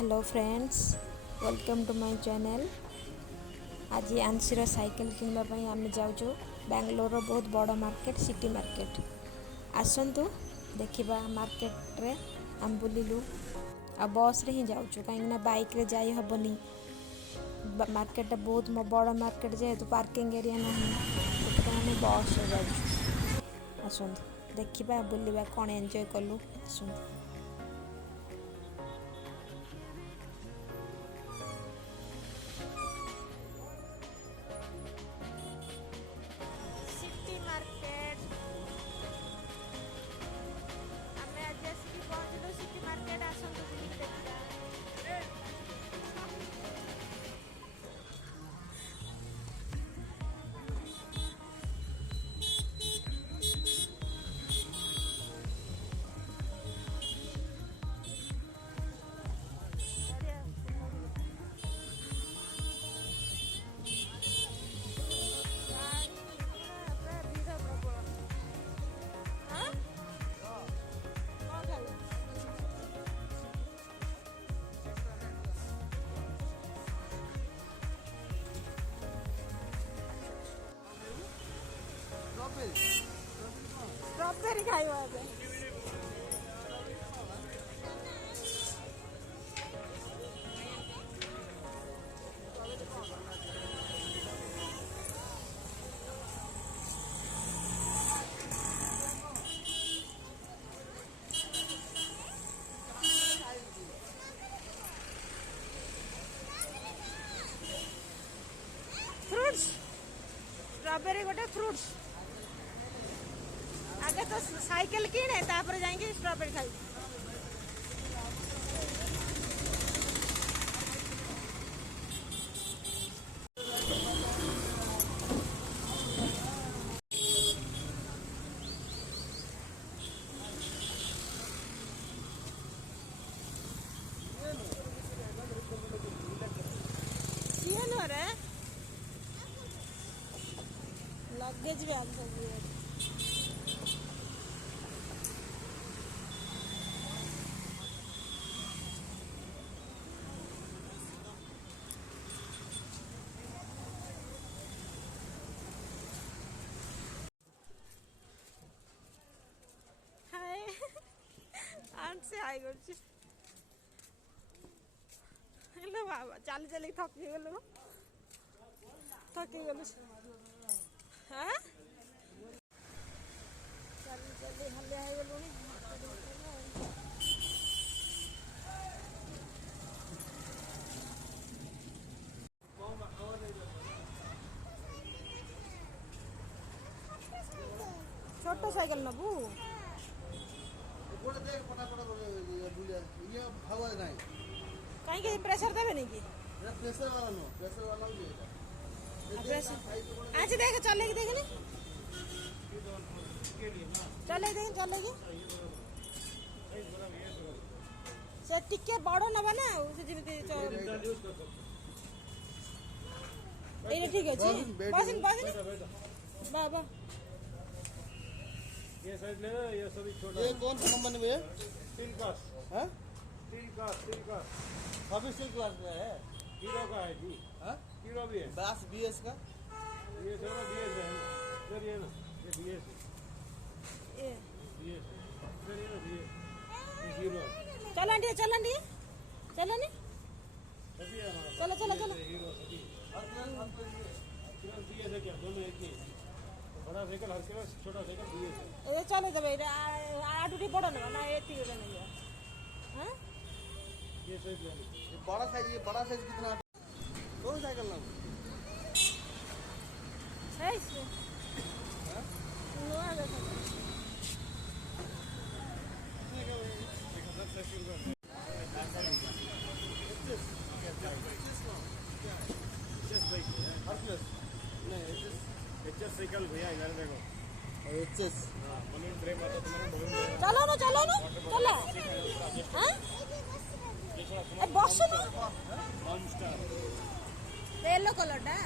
Hello friends, welcome to my channel. आज आंशीर cycle किनवाई आम जाऊँ बेंगलोर बहुत बड़ मार्केट सिटी मार्केट। आसतु देखा मार्केट रे आम बुलिलु आ बस रे ही जाऊँ कहीं बाइक रे जाई हबनी। मार्केट बहुत बड़ मार्केट जेहेतु पार्किंग एरिया ना आम बस रे जाऊँ। आसतु देखा बुलवा कौन एंजॉय कलु। आसतु सिटी मार्केट आम आज आसिक पहुँचलु सिटी मार्केट। आसतु देखा स्ट्रॉबेरी खाइबा ଏବେ। फ्रूट्स स्ट्रॉबेरी गोटे फ्रूट्स आगे तो साइकिल किने तापर जाएंगे स्ट्रॉबेरी खाई। लगेज भी आप सब से आई कर बाबा चली चल थकी गलु हाँ चली चली हलिया हो गलु। छोट साइकिल नबू कहीं प्रेशर देवे नहीं कि प्रेशर वाला नो प्रेशर वाला आज देख चलेगी देखनी चलेगी से टिके बड़ नबा ना से जेमती ए ठीक अछि बसिन बाबा ये साइड ले ये सभी छोटा। ये कौन सा कंपनी में है? स्टील कास्ट हैं? स्टील कास्ट सभी स्टील क्लास में है। हीरो का है जी। हाँ? हीरो भी है। बास बीएस का? ये सब ना बीएस है। इधर ये ना ये बीएस है। ए बीएस इधर ये ना बीएस ये हीरो चलन दिए सभी है हमारा। चलो हीरो सभी तुरंत बीएस है क्या दोनों एक ही बड़ा साइकिल हर किलो छोटा साइकिल बीएस है। ए चले दबे आडुटी बड़ नबा ना एती रे नहीं हां ये साइड ले ये बड़ा साइज कितना? कौन साइकिल ना? है इसमें नो आ गया एचएस साइकिल भैया इधर देखो एचएस। हां बलून फ्रेम आता तुम्हारा बलून चलो चला हां ए बस ना मॉन्स्टर येलो कलर टा